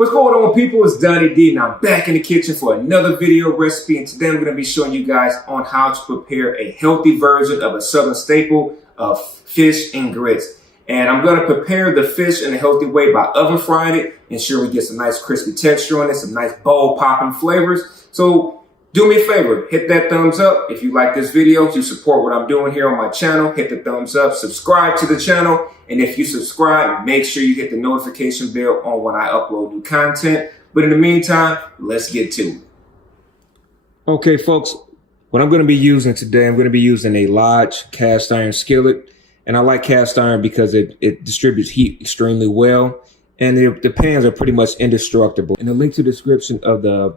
What's going on, people? It's Donnie D, and I'm back in the kitchen for another video recipe. And today I'm going to be showing you guys on how to prepare a healthy version of a southern staple of fish and grits. And I'm going to prepare the fish in a healthy way by oven frying it, ensure we get some nice crispy texture on it, some nice bold popping flavors. So do me a favor, hit that thumbs up. If you like this video, to support what I'm doing here on my channel, hit the thumbs up, subscribe to the channel. And if you subscribe, make sure you hit the notification bell on when I upload new content. But in the meantime, let's get to it. Okay, folks, what I'm going to be using today, I'm going to be using a Lodge cast iron skillet. And I like cast iron because it distributes heat extremely well. And the pans are pretty much indestructible. And the link to the description of the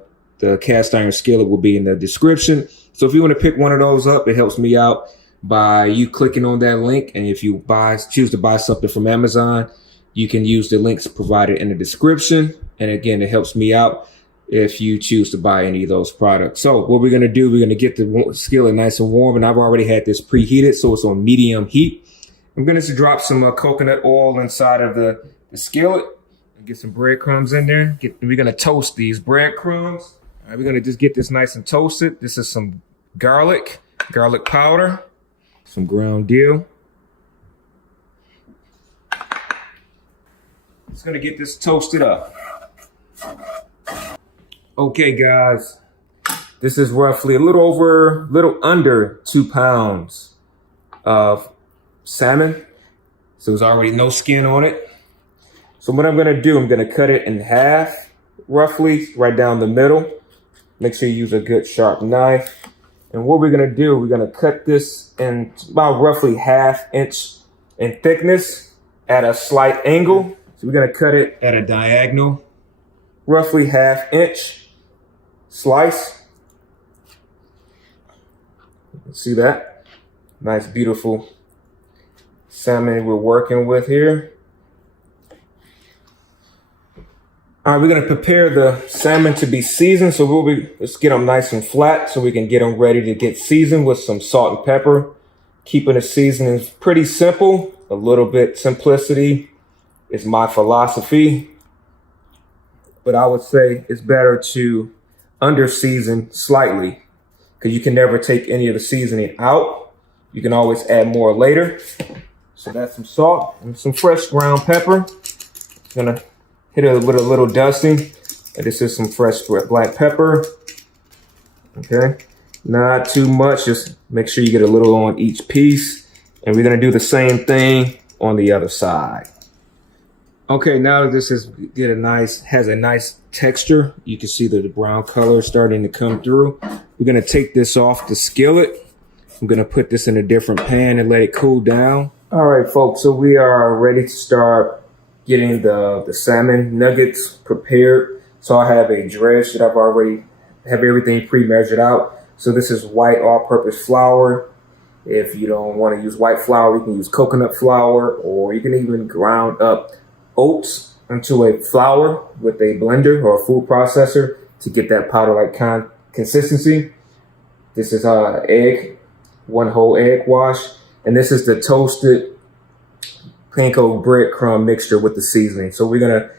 cast iron skillet will be in the description. So if you want to pick one of those up, it helps me out by you clicking on that link. And if you choose to buy something from Amazon, you can use the links provided in the description. And again, it helps me out if you choose to buy any of those products. So what we're going to do, we're going to get the skillet nice and warm. And I've already had this preheated, so it's on medium heat. I'm going to drop some coconut oil inside of the skillet and get some breadcrumbs in there. We're going to toast these breadcrumbs. All right, we're going to just get this nice and toasted. This is some garlic powder, some ground dill. Just going to get this toasted up. Okay, guys, this is roughly a little under 2 pounds of salmon. So there's already no skin on it. So what I'm going to do, I'm going to cut it in half, roughly right down the middle. Make sure you use a good sharp knife. And what we're going to do, we're going to cut this in about roughly 1/2 inch in thickness at a slight angle. So we're going to cut it at a diagonal, roughly 1/2 inch slice. See that? Nice, beautiful salmon we're working with here. All right, we're gonna prepare the salmon to be seasoned. So let's get them nice and flat so we can get them ready to get seasoned with some salt and pepper. Keeping the seasoning pretty simple, a little bit simplicity is my philosophy. But I would say it's better to under season slightly because you can never take any of the seasoning out. You can always add more later. So that's some salt and some fresh ground pepper. Gonna hit it with a little dusting. And this is some fresh black pepper. Okay, not too much. Just make sure you get a little on each piece. And we're gonna do the same thing on the other side. Okay, now that this has a nice texture, you can see the brown color starting to come through. We're gonna take this off the skillet. I'm gonna put this in a different pan and let it cool down. All right, folks, so we are ready to start getting the salmon nuggets prepared. So I have a dredge that I've already have everything pre-measured out. So this is white all-purpose flour. If you don't want to use white flour, you can use coconut flour, or you can even ground up oats into a flour with a blender or a food processor to get that powder-like consistency. This is egg, 1 whole egg wash. And this is the toasted panko breadcrumb mixture with the seasoning. So we're gonna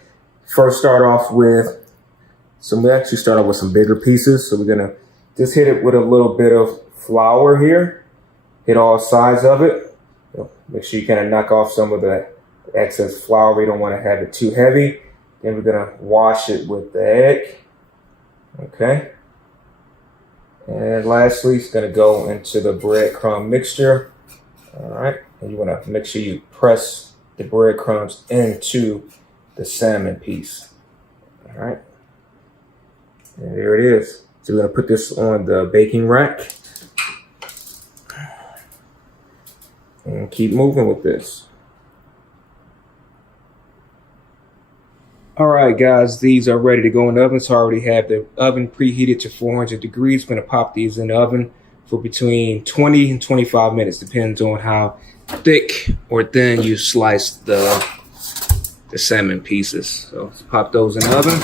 first start off with some bigger pieces. So we're gonna just hit it with a little bit of flour here. Hit all sides of it. Make sure you kind of knock off some of the excess flour. We don't want to have it too heavy. Then we're gonna wash it with the egg. Okay. And lastly, it's gonna go into the breadcrumb mixture. All right, and you want to make sure you press the breadcrumbs into the salmon piece. All right, and there it is. So we're going to put this on the baking rack and keep moving with this. All right, guys, these are ready to go in the oven. So I already have the oven preheated to 400 degrees. I'm going to pop these in the oven for between 20 and 25 minutes, depends on how thick or thin you slice the salmon pieces. So let's pop those in the oven,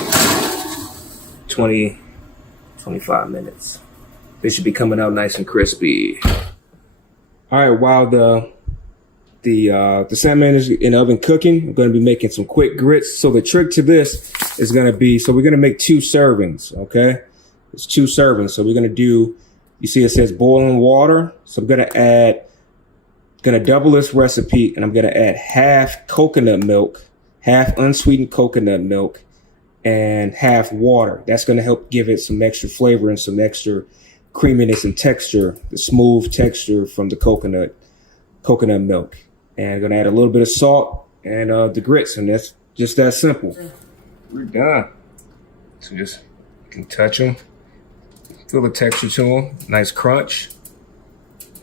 25 minutes. They should be coming out nice and crispy. All right, while the the salmon is in the oven cooking. I'm going to be making some quick grits. So the trick to this is going to be, so we're going to make 2 servings, okay? It's 2 servings. So we're going to do, you see it says boiling water. So I'm going to double this recipe, and I'm going to add half coconut milk, half unsweetened coconut milk, and half water. That's going to help give it some extra flavor and some extra creaminess and texture, the smooth texture from the coconut milk. And I'm going to add a little bit of salt and the grits, and that's just that simple. We're done. So just, you can touch them, feel the texture to them, nice crunch.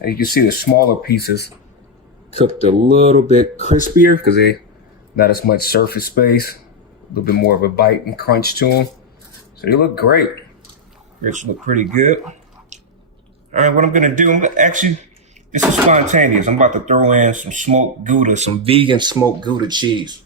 And you can see the smaller pieces cooked a little bit crispier because they not as much surface space, a little bit more of a bite and crunch to them. So they look great. Grits look pretty good. All right, what I'm gonna do, actually, this is spontaneous. I'm about to throw in some smoked Gouda, some vegan smoked Gouda cheese.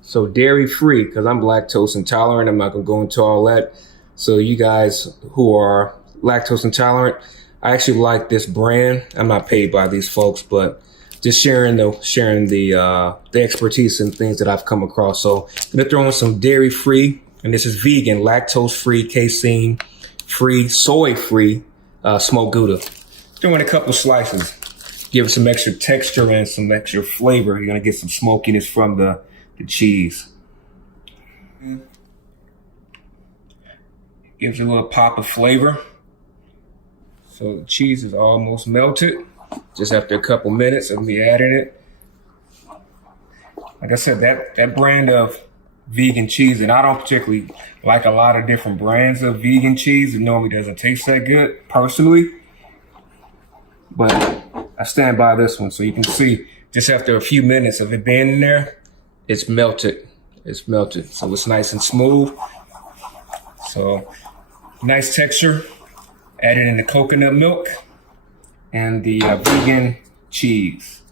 So dairy free, because I'm lactose intolerant. I'm not gonna go into all that. So you guys who are lactose intolerant, I actually like this brand. I'm not paid by these folks, but just sharing the expertise and things that I've come across. So I'm gonna throw in some dairy free, and this is vegan, lactose free, casein free, soy free smoked Gouda. Throw in a couple slices, give it some extra texture and some extra flavor. You're gonna get some smokiness from the cheese. Gives you a little pop of flavor. So the cheese is almost melted. Just after a couple minutes of me adding it. Like I said, that brand of vegan cheese, and I don't particularly like a lot of different brands of vegan cheese. It normally doesn't taste that good, personally. But I stand by this one. So you can see, just after a few minutes of it being in there, it's melted. It's melted. So it's nice and smooth. So nice texture. Added in the coconut milk and the vegan cheese.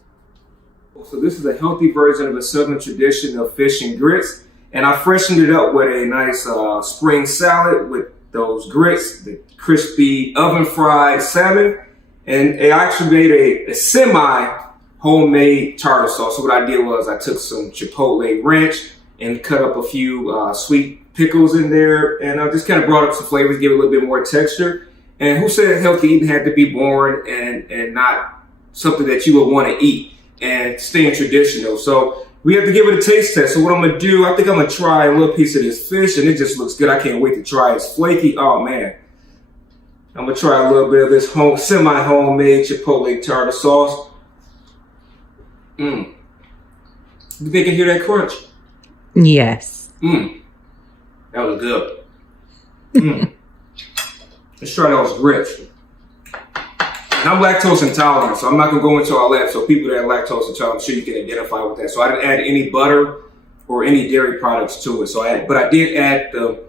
So this is a healthy version of a Southern tradition of fish and grits. And I freshened it up with a nice spring salad with those grits, the crispy oven fried salmon. And I actually made a semi-homemade tartar sauce. So what I did was I took some chipotle ranch and cut up a few sweet pickles in there. And I just kind of brought up some flavors, give it a little bit more texture. And who said healthy eating had to be boring and not something that you would want to eat and staying traditional? So we have to give it a taste test. So what I'm going to do, I think I'm going to try a little piece of this fish, and it just looks good. I can't wait to try it. It's flaky. Oh, man. I'm going to try a little bit of this semi-homemade chipotle tartar sauce. You think you can hear that crunch? Yes. That was good. Let's try those grits. And I'm lactose intolerant, so I'm not going to go into all that. So people that are lactose intolerant, I'm sure you can identify with that. So I didn't add any butter or any dairy products to it. But I did add the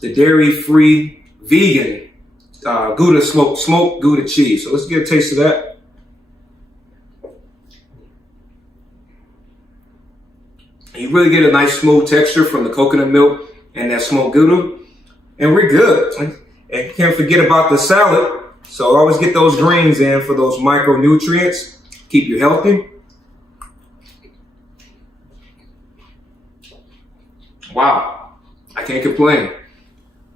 dairy-free vegan Gouda smoked Gouda cheese. So let's get a taste of that. And you really get a nice smooth texture from the coconut milk and that smoked Gouda. And we're good. And you can't forget about the salad. So always get those greens in for those micronutrients. Keep you healthy. Wow, I can't complain.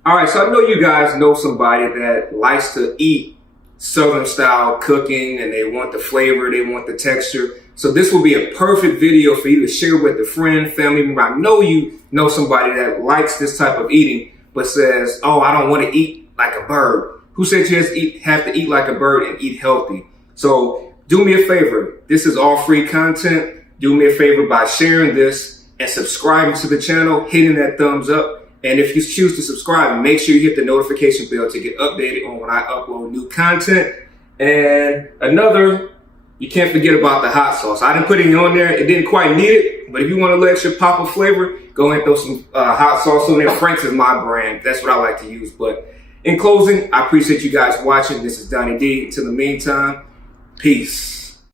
All right, so I know you guys know somebody that likes to eat Southern style cooking, and they want the flavor, they want the texture. So this will be a perfect video for you to share with a friend, family member. I know you know somebody that likes this type of eating, but says, oh, I don't want to eat like a bird. Who said you just have to eat like a bird and eat healthy? So do me a favor. This is all free content. Do me a favor by sharing this and subscribing to the channel, hitting that thumbs up. And if you choose to subscribe, make sure you hit the notification bell to get updated on when I upload new content. And you can't forget about the hot sauce. I didn't put it on there. It didn't quite need it. But if you want a little extra pop of flavor, go ahead and throw some hot sauce on there. Frank's is my brand. That's what I like to use. But in closing, I appreciate you guys watching. This is Donnie D. Until the meantime, peace.